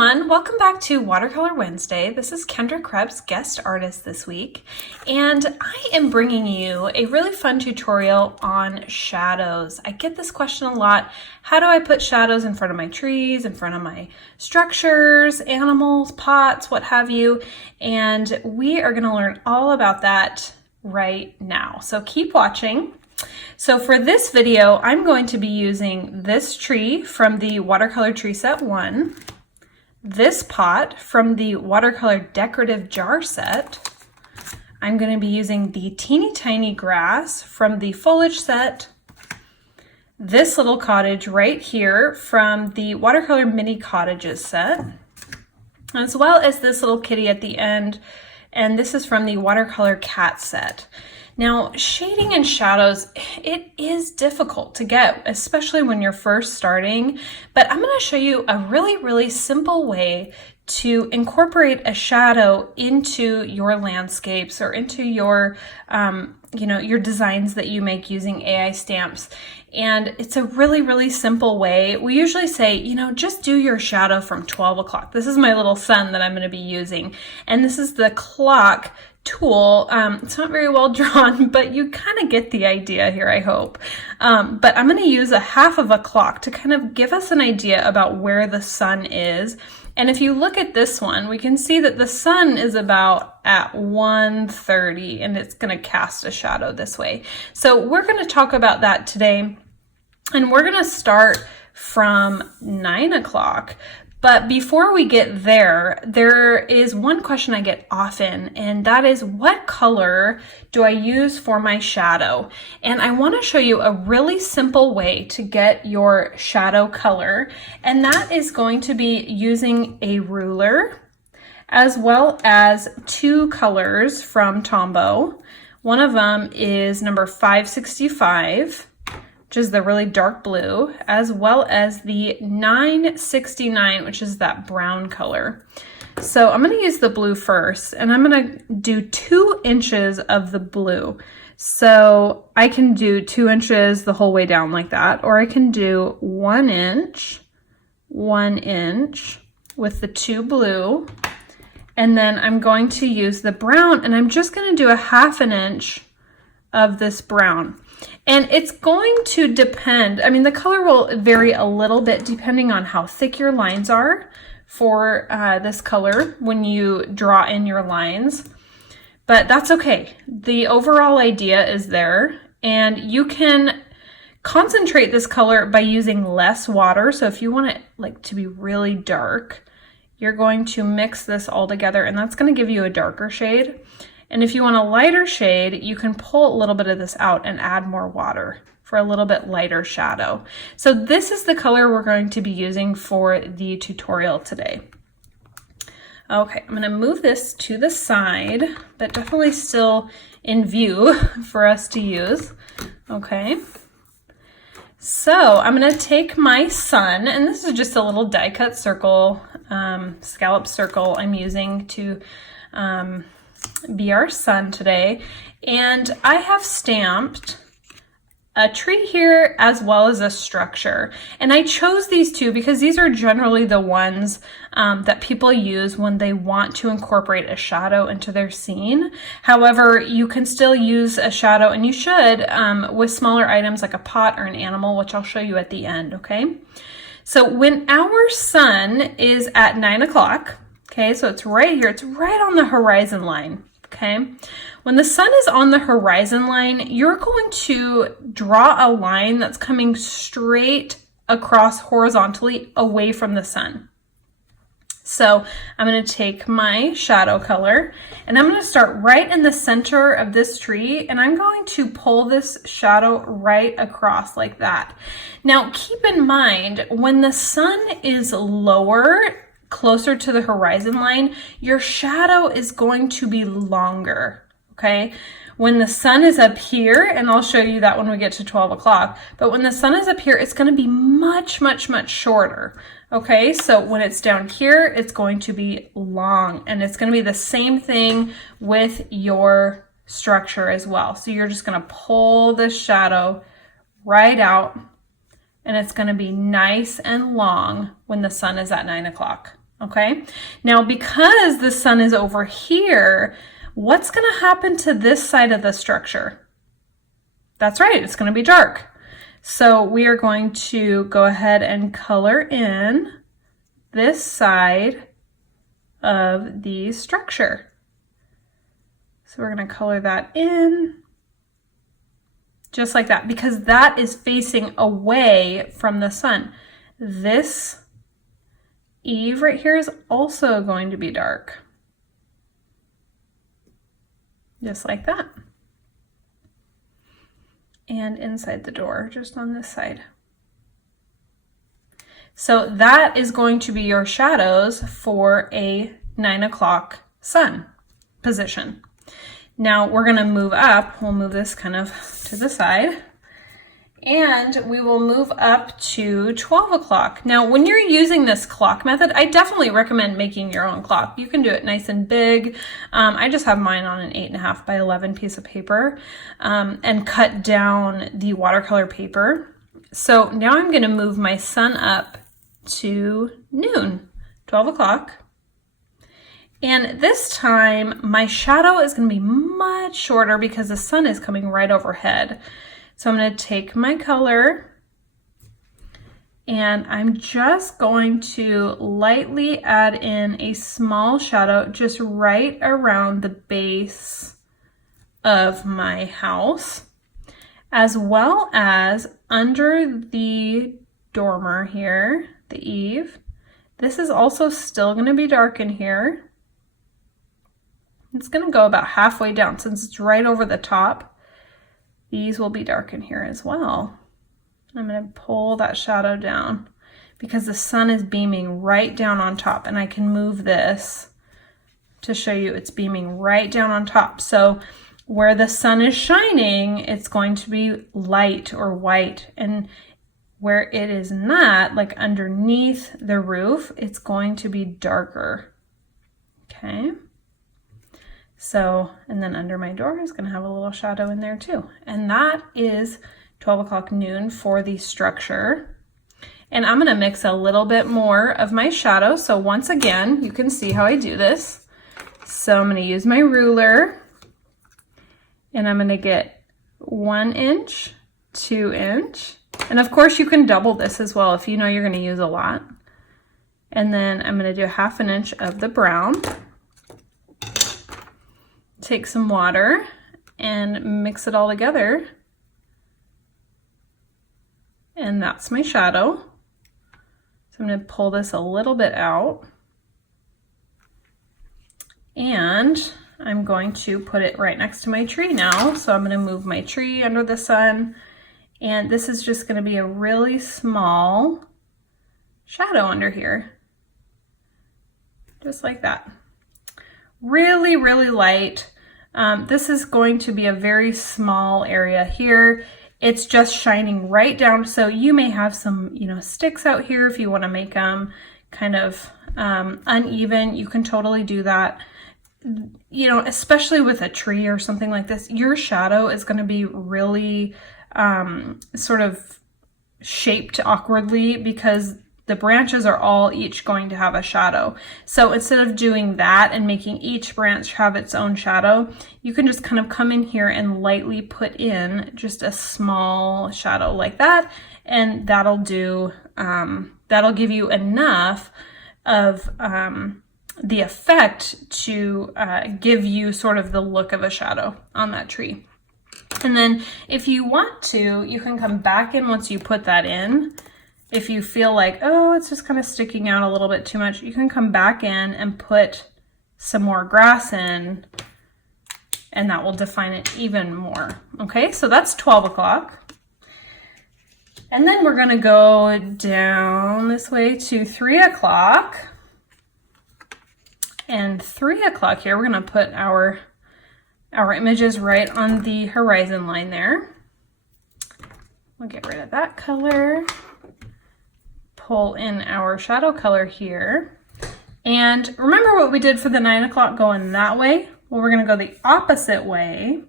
everyone, welcome back to Watercolor Wednesday. This is Kendra Krebs, guest artist this week, and I am bringing you a really fun tutorial on shadows. I get this question a lot. How do I put shadows in front of my trees, in front of my structures, animals, pots, what have you? And we are going to learn all about that right now. So keep watching. So for this video, I'm going to be using this tree from the Watercolor Tree Set 1, this pot from the Watercolor Decorative Jar Set. I'm going to be using the teeny tiny grass from the Foliage Set, this little cottage right here from the Watercolor Mini Cottages Set, as well as this little kitty at the end, and this is from the Watercolor Cat Set. Now, shading and shadows, it is difficult to get, especially when you're first starting, but I'm going to show you a really simple way to incorporate a shadow into your landscapes or into your, your designs that you make using AI stamps. And it's a really simple way. We usually say, just do your shadow from 12 o'clock. This is my little sun that I'm going to be using. And this is the clock tool. It's not very well drawn, but you kind of get the idea here, I hope. But I'm going to use a half of a clock to kind of give us an idea about where the sun is. And if you look at this one, we can see that the sun is about at 1:30 and it's going to cast a shadow this way. So we're going to talk about that today. And we're going to start from 9 o'clock. But before we get there, there is one question I get often, and that is, what color do I use for my shadow? And I want to show you a really simple way to get your shadow color, and that is going to be using a ruler, as well as two colors from Tombow. One of them is number 565. Which is the really dark blue, as well as the 969, which is that brown color. So I'm going to use the blue first, and I'm going to do 2 inches of the blue. So I can do 2 inches the whole way down like that, or I can do 1 inch, 1 inch with the 2 blue. And then I'm going to use the brown, and I'm just going to do a 1/2 inch of this brown. And it's going to depend, the color will vary a little bit depending on how thick your lines are for this color when you draw in your lines, but that's okay. The overall idea is there, and you can concentrate this color by using less water. So if you want it to be really dark, you're going to mix this all together, and that's going to give you a darker shade. And if you want a lighter shade, you can pull a little bit of this out and add more water for a little bit lighter shadow. So this is the color we're going to be using for the tutorial today. Okay, I'm going to move this to the side, but definitely still in view for us to use. Okay. So I'm going to take my sun, and this is just a little die cut circle, scallop circle I'm using to be our sun today, and I have stamped a tree here as well as a structure, and I chose these two because these are generally the ones that people use when they want to incorporate a shadow into their scene. However, you can still use a shadow, and you should, with smaller items like a pot or an animal, which I'll show you at the end. Okay, so when our sun is at 9 o'clock, okay, so it's right here, it's right on the horizon line, okay? When the sun is on the horizon line, you're going to draw a line that's coming straight across horizontally away from the sun. So I'm going to take my shadow color, and I'm going to start right in the center of this tree, and I'm going to pull this shadow right across like that. Now, keep in mind, when the sun is lower, closer to the horizon line, your shadow is going to be longer, okay? When the sun is up here, and I'll show you that when we get to 12 o'clock, but when the sun is up here, it's going to be much shorter, okay? So when it's down here, it's going to be long, and it's going to be the same thing with your structure as well. So you're just going to pull the shadow right out, and it's going to be nice and long when the sun is at 9 o'clock. Okay, now because the sun is over here, what's going to happen to this side of the structure? That's right, it's going to be dark. So we are going to go ahead and color in this side of the structure. So we're going to color that in just like that, because that is facing away from the sun. This eave right here is also going to be dark. Just like that. And inside the door, just on this side. So that is going to be your shadows for a 9 o'clock sun position. Now we're going to move up. We'll move this kind of to the side. And we will move up to 12 o'clock. Now, when you're using this clock method, I definitely recommend making your own clock. You can do it nice and big. I just have mine on an 8.5 by 11 piece of paper and cut down the watercolor paper. So now I'm going to move my sun up to noon, 12 o'clock. And this time, my shadow is going to be much shorter because the sun is coming right overhead. So I'm going to take my color and I'm just going to lightly add in a small shadow just right around the base of my house, as well as under the dormer here, the eave. This is also still going to be dark in here. It's going to go about halfway down since it's right over the top. These will be dark in here as well. I'm going to pull that shadow down because the sun is beaming right down on top, and I can move this to show you it's beaming right down on top. So where the sun is shining, it's going to be light or white, and where it is not, like underneath the roof, it's going to be darker. Okay. So, and then under my door is going to have a little shadow in there too. And that is 12 o'clock noon for the structure. And I'm going to mix a little bit more of my shadow. So once again, you can see how I do this. So I'm going to use my ruler and I'm going to get 1 inch, 2 inch. And of course you can double this as well if you know you're going to use a lot. And then I'm going to do 1/2 inch of the brown. Take some water and mix it all together. And that's my shadow. So I'm going to pull this a little bit out. And I'm going to put it right next to my tree now. So I'm going to move my tree under the sun. And this is just going to be a really small shadow under here. Just like that. Really, really light. This is going to be a very small area here. It's just shining right down. So you may have some, sticks out here if you want to make them kind of uneven. You can totally do that. Especially with a tree or something like this, your shadow is going to be really sort of shaped awkwardly because the branches are all each going to have a shadow. So instead of doing that and making each branch have its own shadow, you can just kind of come in here and lightly put in just a small shadow like that. And that'll do, that'll give you enough of the effect to give you sort of the look of a shadow on that tree. And then if you want to, you can come back in once you put that in. If you feel like, oh, it's just kind of sticking out a little bit too much, you can come back in and put some more grass in, and that will define it even more. Okay, so that's 12 o'clock. And then we're going to go down this way to 3 o'clock. And 3 o'clock here, we're going to put our images right on the horizon line there. We'll get rid of that color. Pull in our shadow color here. And remember what we did for the 9 o'clock going that way? Well, we're going to go the opposite way.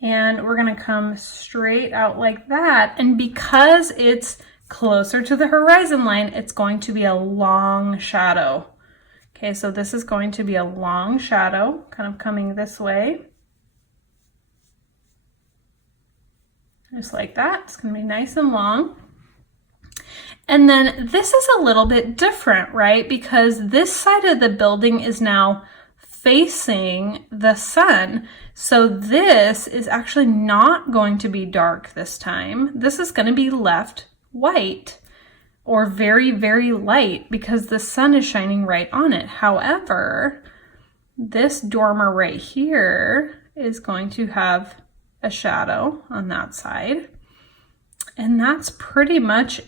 And we're going to come straight out like that. And because it's closer to the horizon line, it's going to be a long shadow. Okay, so this is going to be a long shadow, kind of coming this way. Just like that. It's going to be nice and long. And then this is a little bit different, right? Because this side of the building is now facing the sun. So this is actually not going to be dark this time. This is going to be left white or very, very light because the sun is shining right on it. However, this dormer right here is going to have a shadow on that side. And that's pretty much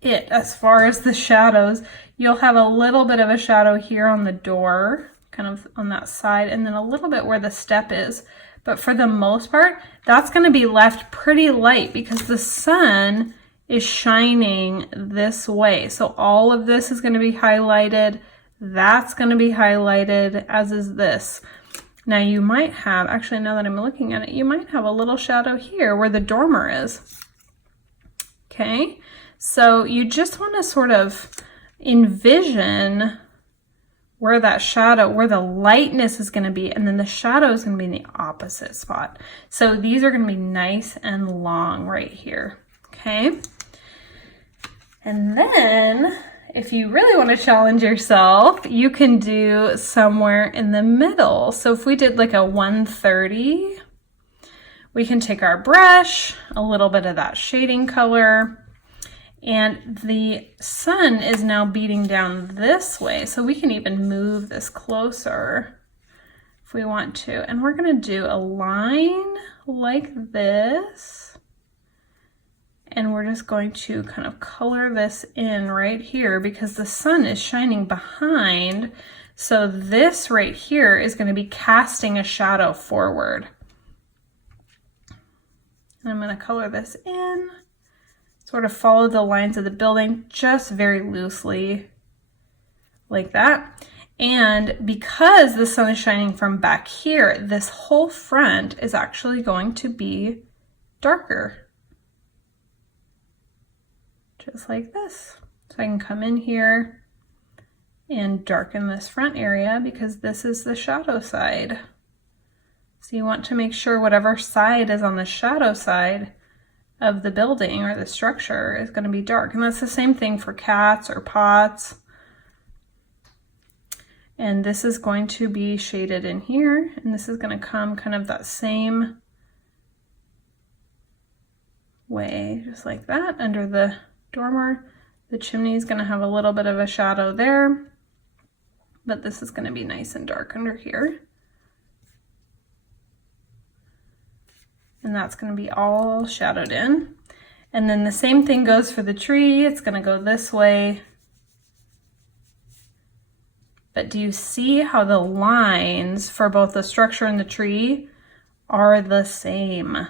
it as far as the shadows. You'll have a little bit of a shadow here on the door, kind of on that side, and then a little bit where the step is. But for the most part, that's going to be left pretty light because the sun is shining this way. So all of this is going to be highlighted. That's going to be highlighted, as is this. Now you might have, actually now that I'm looking at it, you might have a little shadow here where the dormer is. Okay, so you just want to sort of envision where that shadow, where the lightness is going to be, and then the shadow is going to be in the opposite spot. So these are going to be nice and long right here. Okay, and then if you really want to challenge yourself, you can do somewhere in the middle. So if we did like a 130, we can take our brush, a little bit of that shading color, and the sun is now beating down this way. So we can even move this closer if we want to. And we're going to do a line like this. And we're just going to kind of color this in right here because the sun is shining behind. So this right here is going to be casting a shadow forward. And I'm going to color this in, sort of follow the lines of the building just very loosely like that. And because the sun is shining from back here, this whole front is actually going to be darker. Just like this. So I can come in here and darken this front area because this is the shadow side. So you want to make sure whatever side is on the shadow side of the building or the structure is going to be dark. And that's the same thing for cats or pots. And this is going to be shaded in here, and this is going to come kind of that same way, just like that, under the dormer. The chimney is going to have a little bit of a shadow there, but this is going to be nice and dark under here. And that's going to be all shadowed in. And then the same thing goes for the tree. It's going to go this way. But do you see how the lines for both the structure and the tree are the same?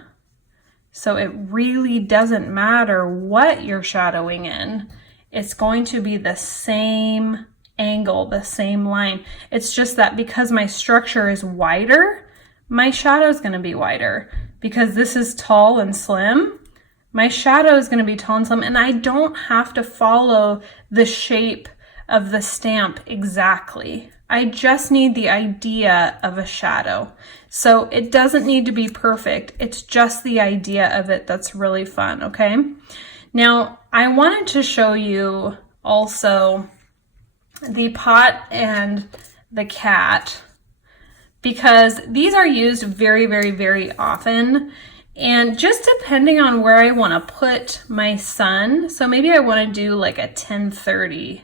So it really doesn't matter what you're shadowing in. It's going to be the same angle, the same line. It's just that because my structure is wider, my shadow is going to be wider. Because this is tall and slim, my shadow is going to be tall and slim, and I don't have to follow the shape of the stamp exactly. I just need the idea of a shadow. So it doesn't need to be perfect. It's just the idea of it that's really fun, okay? Now, I wanted to show you also the pot and the cat because these are used very, very, very often. And just depending on where I want to put my sun, so maybe I want to do like a 10:30.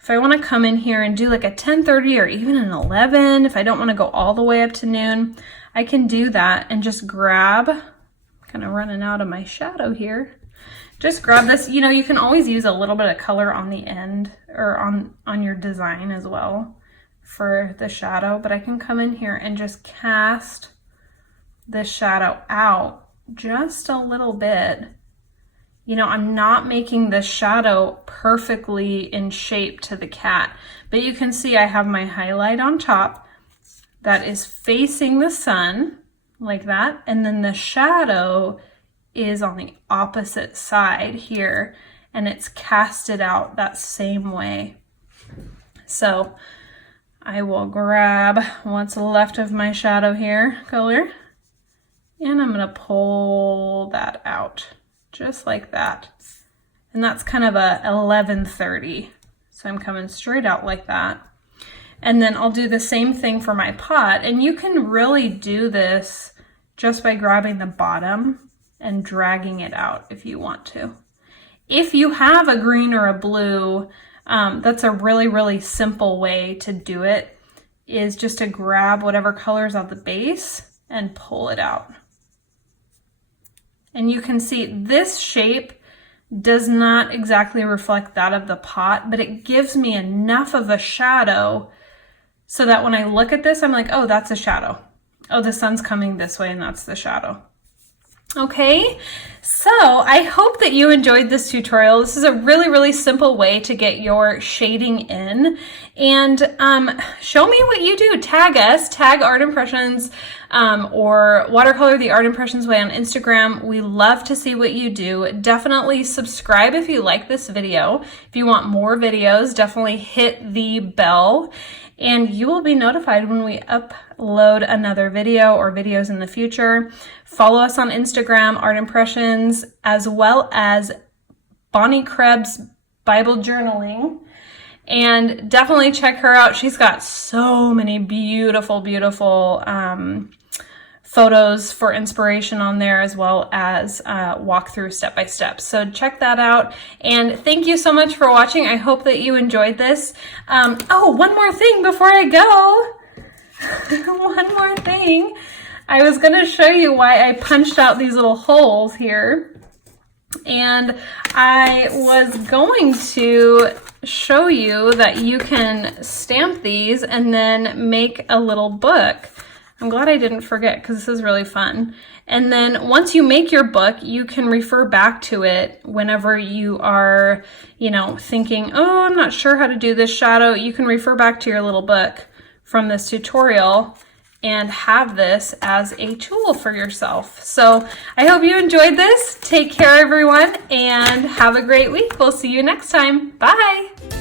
If I want to come in here and do like a 10:30 or even an 11, if I don't want to go all the way up to noon, I can do that and just grab, kind of running out of my shadow here. Just grab this, you know, you can always use a little bit of color on the end or on your design as well for the shadow, but I can come in here and just cast this shadow out just a little bit. You know, I'm not making the shadow perfectly in shape to the cat, but you can see I have my highlight on top that is facing the sun like that, and then the shadow is on the opposite side here. and it's casted out that same way. So I will grab what's left of my shadow here color, and I'm going to pull that out just like that. And that's kind of a 1130. So I'm coming straight out like that. And then I'll do the same thing for my pot. And you can really do this just by grabbing the bottom and dragging it out if you want to. If you have a green or a blue, that's a really, really simple way to do it, is just to grab whatever color's on the base and pull it out. And you can see this shape does not exactly reflect that of the pot, but it gives me enough of a shadow so that when I look at this, I'm like, oh, that's a shadow. Oh, the sun's coming this way and that's the shadow. Okay, so I hope that you enjoyed this tutorial. This is a really, really simple way to get your shading in. And show me what you do. Tag us, tag Art Impressions or Watercolor the Art Impressions Way on Instagram. We love to see what you do. Definitely subscribe if you like this video. If you want more videos, definitely hit the bell, and you will be notified when we upload another video or videos in the future. Follow us on Instagram, Art Impressions, as well as Bonnie Krebs Bible Journaling. And definitely check her out. She's got so many beautiful, beautiful photos for inspiration on there, as well as walkthrough step-by-step. So check that out. And thank you so much for watching. I hope that you enjoyed this. Oh, one more thing before I go. One more thing. I was going to show you why I punched out these little holes here. And I was going to show you that you can stamp these and then make a little book. I'm glad I didn't forget, because this is really fun. And then once you make your book, you can refer back to it whenever you are, thinking, oh, I'm not sure how to do this shadow. You can refer back to your little book from this tutorial and have this as a tool for yourself. So I hope you enjoyed this. Take care, everyone, and have a great week. We'll see you next time. Bye.